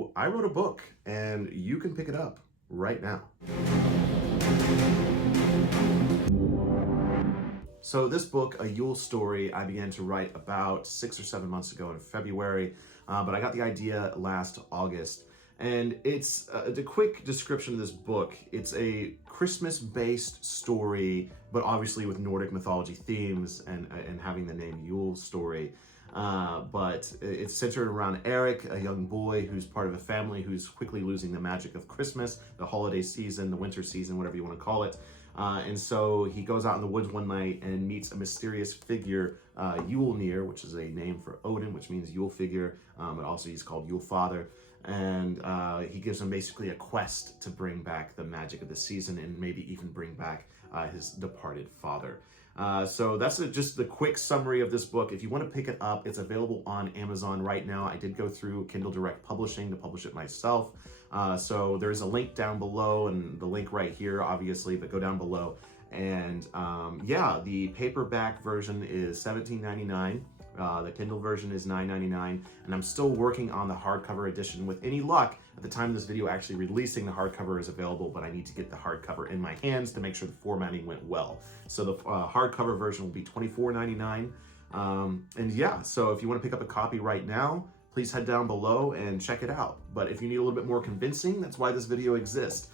so I wrote a book, and you can pick it up right now. So this book, A Yule Story, I began to write about 6 or 7 months ago in February, but I got the idea last August. And it's the quick description of this book. It's a Christmas-based story, but obviously with Nordic mythology themes and having the name Yule Story. But it's centered around Eric, a young boy who's part of a family who's quickly losing the magic of Christmas, the holiday season, the winter season, whatever you want to call it. And so he goes out in the woods one night and meets a mysterious figure, Yulnir, which is a name for Odin, which means Yule figure, but also he's called Yule Father. And he gives him basically a quest to bring back the magic of the season and maybe even bring back his departed father. So that's just the quick summary of this book. If you want to pick it up, it's available on Amazon right now. I did go through Kindle Direct Publishing to publish it myself. So there's a link down below and the link right here, obviously, but go down below. And yeah, the paperback version is $17.99. The Kindle version is $9.99, and I'm still working on the hardcover edition. With any luck, at the time of this video actually releasing, the hardcover is available, but I need to get the hardcover in my hands to make sure the formatting went well. So the hardcover version will be $24.99. And yeah, so if you want to pick up a copy right now, please head down below and check it out. But if you need a little bit more convincing, that's why this video exists.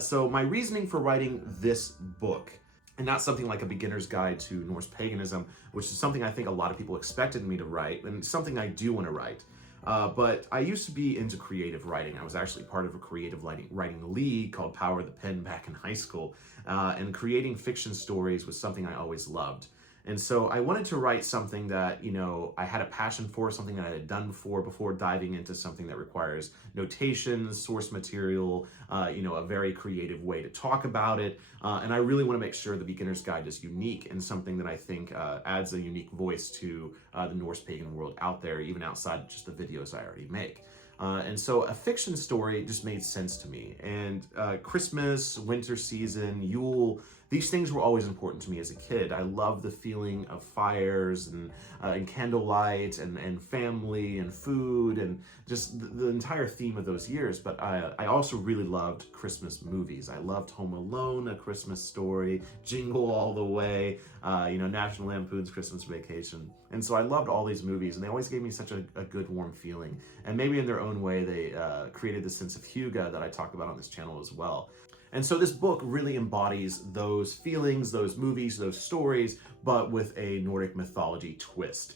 So my reasoning for writing this book, and not something like a beginner's guide to Norse Paganism, which is something I think a lot of people expected me to write, and something I do want to write. But I used to be into creative writing. I was actually part of a creative writing league called Power of the Pen back in high school. And creating fiction stories was something I always loved. And so I wanted to write something that, you know, I had a passion for, something that I had done before diving into something that requires notations, source material, you know, a very creative way to talk about it. And I really want to make sure the beginner's guide is unique and something that I think adds a unique voice to the Norse pagan world out there, even outside just the videos I already make. And so a fiction story just made sense to me. And Christmas, winter season, Yule, these things were always important to me as a kid. I love the feeling of fires and candlelight and family and food and just the entire theme of those years. But I also really loved Christmas movies. I loved Home Alone, A Christmas Story, Jingle All the Way, you know, National Lampoon's Christmas Vacation. And so I loved all these movies, and they always gave me such a good, warm feeling. And maybe in their own way, they created the sense of hygge that I talk about on this channel as well. And so this book really embodies those feelings, those movies, those stories, but with a Nordic mythology twist.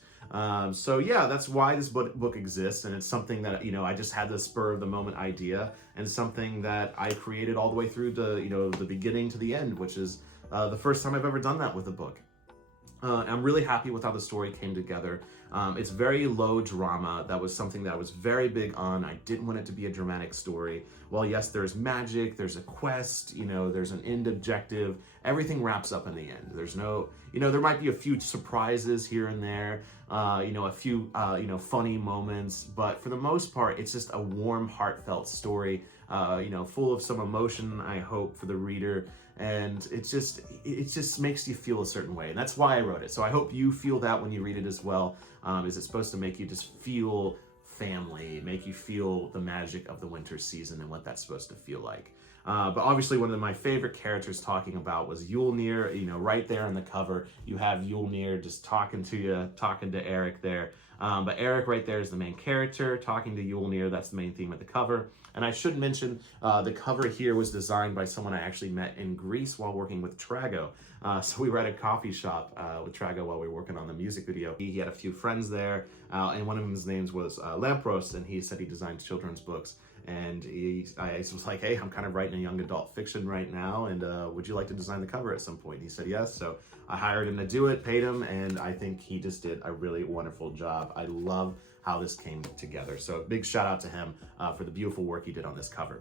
So yeah, that's why this book exists, and it's something that, you know, I just had the spur of the moment idea, and something that I created all the way through to, you know, the beginning to the end, which is the first time I've ever done that with a book. I'm really happy with how the story came together. It's very low drama. That was something that I was very big on. I didn't want it to be a dramatic story. Well, yes, there's magic, there's a quest, you know, there's an end objective. Everything wraps up in the end. There's no, you know, there might be a few surprises here and there, you know, a few, you know, funny moments, but for the most part, it's just a warm, heartfelt story, you know, full of some emotion, I hope, for the reader. And it just makes you feel a certain way. And that's why I wrote it. So I hope you feel that when you read it as well. Is it's supposed to make you just feel family, make you feel the magic of the winter season and what that's supposed to feel like. But obviously one of my favorite characters talking about was Yulnir. You know, right there on the cover, you have Yulnir just talking to you, talking to Eric there. But Eric right there is the main character talking to Yulnir. That's the main theme of the cover. And I should mention the cover here was designed by someone I actually met in Greece while working with Trago. So we were at a coffee shop with Trago while we were working on the music video. He had a few friends there, and one of his names was Lampros, and he said he designed children's books. And I was like, hey, I'm kind of writing a young adult fiction right now, and would you like to design the cover at some point? And he said yes, so I hired him to do it, paid him, and I think he just did a really wonderful job. I love how this came together. So a big shout out to him for the beautiful work he did on this cover.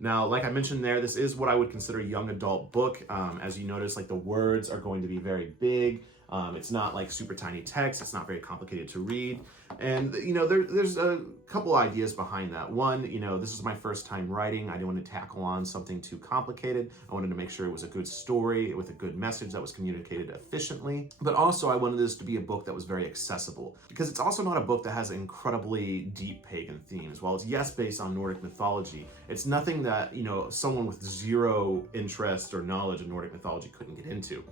Now, like I mentioned there, this is what I would consider a young adult book. As you notice, like the words are going to be very big. It's not like super tiny text. It's not very complicated to read. And, you know, there's a couple ideas behind that. One, you know, this is my first time writing. I didn't want to tackle on something too complicated. I wanted to make sure it was a good story with a good message that was communicated efficiently. But also I wanted this to be a book that was very accessible, because it's also not a book that has incredibly deep pagan themes. While it's, yes, based on Nordic mythology, it's nothing that, you know, someone with zero interest or knowledge of Nordic mythology couldn't get into.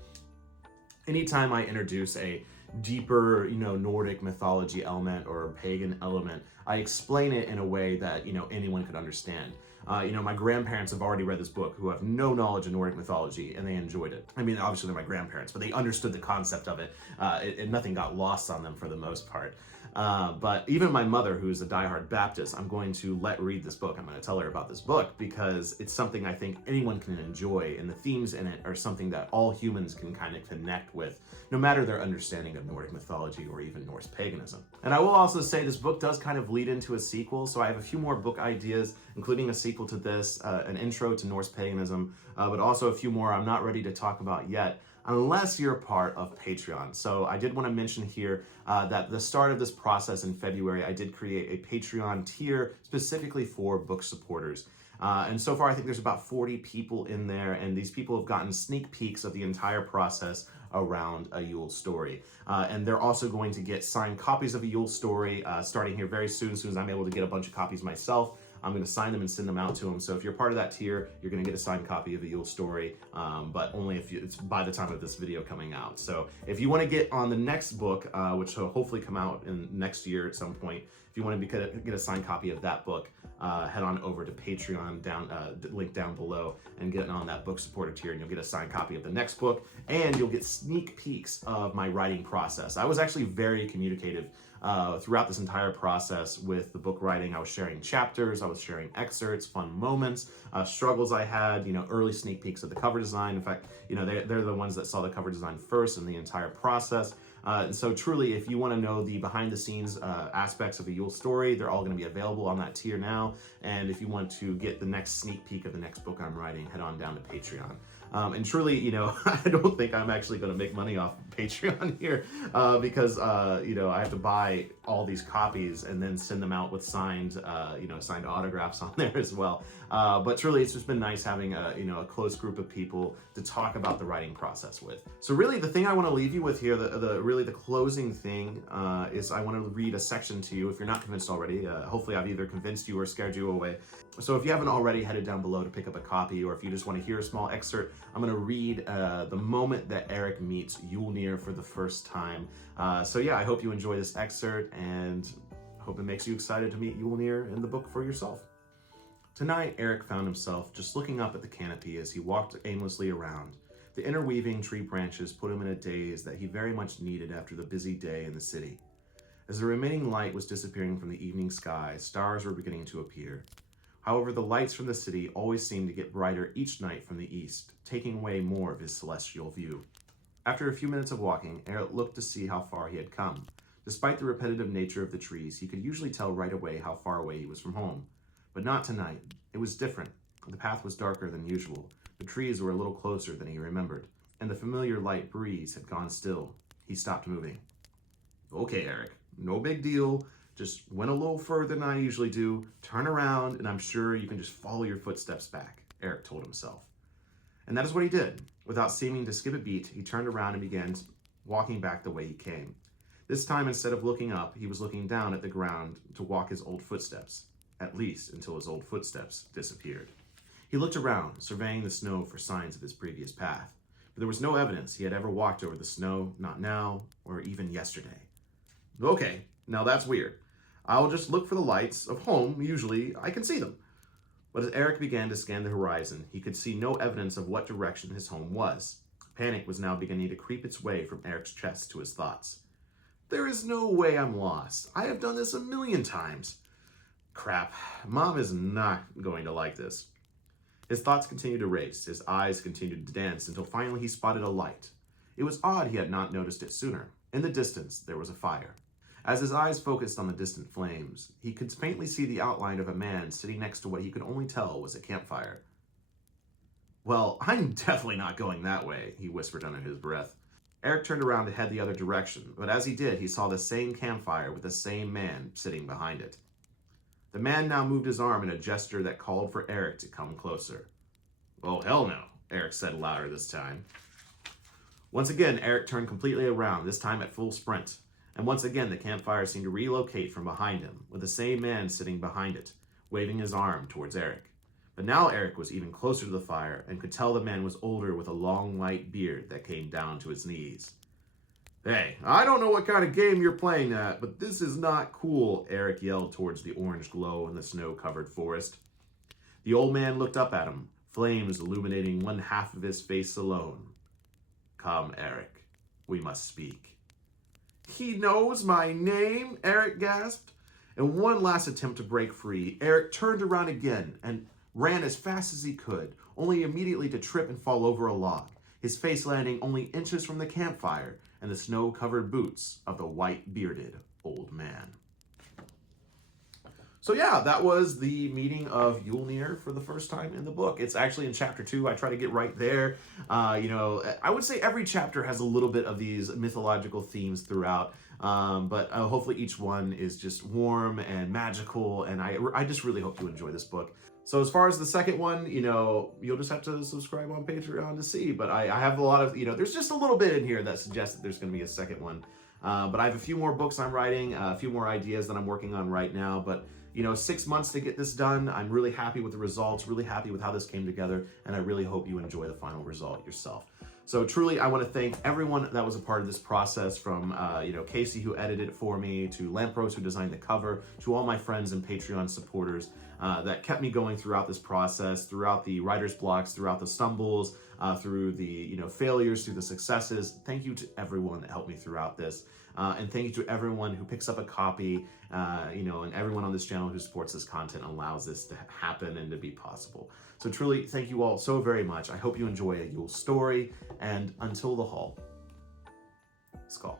Anytime I introduce a deeper, you know, Nordic mythology element or pagan element, I explain it in a way that, you know, anyone could understand. You know, my grandparents have already read this book who have no knowledge of Nordic mythology, and they enjoyed it. I mean, obviously they're my grandparents, but they understood the concept of it, and nothing got lost on them for the most part. But even my mother, who's a diehard Baptist, I'm going to let read this book. I'm going to tell her about this book because it's something I think anyone can enjoy, and the themes in it are something that all humans can kind of connect with, no matter their understanding of Nordic mythology or even Norse paganism. And I will also say this book does kind of lead into a sequel, so I have a few more book ideas, including a sequel to this, an intro to Norse paganism, but also a few more I'm not ready to talk about yet, unless you're a part of Patreon. So I did want to mention here that the start of this process in February, I did create a Patreon tier specifically for book supporters. And so far, I think there's about 40 people in there, and these people have gotten sneak peeks of the entire process around a Yule Story. And they're also going to get signed copies of a Yule Story starting here very soon. As soon as I'm able to get a bunch of copies myself, I'm going to sign them and send them out to them. So if you're part of that tier, you're going to get a signed copy of a Yule Story, but only if it's by the time of this video coming out. So if you want to get on the next book, which will hopefully come out in next year at some point, if you want to get a signed copy of that book, head on over to Patreon, link down below, and get on that book supporter tier, and you'll get a signed copy of the next book, and you'll get sneak peeks of my writing process. I was actually very communicative throughout this entire process with the book writing. I was sharing chapters, I was sharing excerpts, fun moments, struggles I had, you know, early sneak peeks of the cover design. In fact, you know, they're the ones that saw the cover design first in the entire process. So truly, if you want to know the behind the scenes aspects of a Yule Story, they're all going to be available on that tier now. And if you want to get the next sneak peek of the next book I'm writing, head on down to Patreon. And truly, you know, I don't think I'm actually going to make money off Patreon here because, you know, I have to buy all these copies and then send them out with signed, you know, signed autographs on there as well. But truly, it's just been nice having you know, a close group of people to talk about the writing process with. So really, the thing I want to leave you with here, really the closing thing is I want to read a section to you. If you're not convinced already, hopefully I've either convinced you or scared you away. So if you haven't already, headed down below to pick up a copy, or if you just want to hear a small excerpt, I'm going to read the moment that Eric meets Yulnir for the first time. So yeah, I hope you enjoy this excerpt, and hope it makes you excited to meet Yulnir in the book for yourself. Tonight, Eric found himself just looking up at the canopy as he walked aimlessly around. The interweaving tree branches put him in a daze that he very much needed after the busy day in the city. As the remaining light was disappearing from the evening sky, stars were beginning to appear. However, the lights from the city always seemed to get brighter each night from the east, taking away more of his celestial view. After a few minutes of walking, Eric looked to see how far he had come. Despite the repetitive nature of the trees, he could usually tell right away how far away he was from home. But not tonight. It was different. The path was darker than usual. The trees were a little closer than he remembered, and the familiar light breeze had gone still. He stopped moving. Okay, Eric, no big deal. Just went a little further than I usually do. Turn around, and I'm sure you can just follow your footsteps back, Eric told himself. And that is what he did. Without seeming to skip a beat, he turned around and began walking back the way he came. This time, instead of looking up, he was looking down at the ground to walk his old footsteps, at least until his old footsteps disappeared. He looked around, surveying the snow for signs of his previous path, but there was no evidence he had ever walked over the snow, not now, or even yesterday. Okay, now that's weird. I'll just look for the lights of home. Usually I can see them. But as Eric began to scan the horizon, he could see no evidence of what direction his home was. Panic was now beginning to creep its way from Eric's chest to his thoughts. There is no way I'm lost. I have done this a million times. Crap, Mom is not going to like this. His thoughts continued to race. His eyes continued to dance until finally he spotted a light. It was odd he had not noticed it sooner. In the distance, there was a fire. As his eyes focused on the distant flames, he could faintly see the outline of a man sitting next to what he could only tell was a campfire. Well, I'm definitely not going that way, he whispered under his breath. Eric turned around to head the other direction, but as he did, he saw the same campfire with the same man sitting behind it. The man now moved his arm in a gesture that called for Eric to come closer. "Oh, hell no," Eric said louder this time. Once again, Eric turned completely around, this time at full sprint. And once again, the campfire seemed to relocate from behind him, with the same man sitting behind it, waving his arm towards Eric. But now Eric was even closer to the fire and could tell the man was older with a long white beard that came down to his knees. "Hey, I don't know what kind of game you're playing at, but this is not cool," Eric yelled towards the orange glow in the snow-covered forest. The old man looked up at him, flames illuminating one half of his face alone. "Come, Eric, we must speak." "He knows my name?" Eric gasped. In one last attempt to break free, Eric turned around again and ran as fast as he could, only immediately to trip and fall over a log, his face landing only inches from the campfire and the snow-covered boots of the white-bearded old man. So yeah, that was the meeting of Yulnir for the first time in the book. It's actually in chapter 2. I try to get right there. I would say every chapter has a little bit of these mythological themes throughout, but hopefully each one is just warm and magical, and I just really hope you enjoy this book. So as far as the second one, you'll just have to subscribe on Patreon to see, but I have a lot of, there's just a little bit in here that suggests that there's going to be a second one. But I have a few more books I'm writing, a few more ideas that I'm working on right now, but 6 months to get this done. I'm really happy with the results, really happy with how this came together, and I really hope you enjoy the final result yourself. So truly, I want to thank everyone that was a part of this process, from Casey, who edited it for me, to Lampros, who designed the cover, to all my friends and Patreon supporters that kept me going throughout this process, throughout the writer's blocks, throughout the stumbles, through the failures, through the successes. Thank you to everyone that helped me throughout this. And thank you to everyone who picks up a copy, and everyone on this channel who supports this content and allows this to happen and to be possible. So truly, thank you all so very much. I hope you enjoy a Yule story, and until the hall, Skål.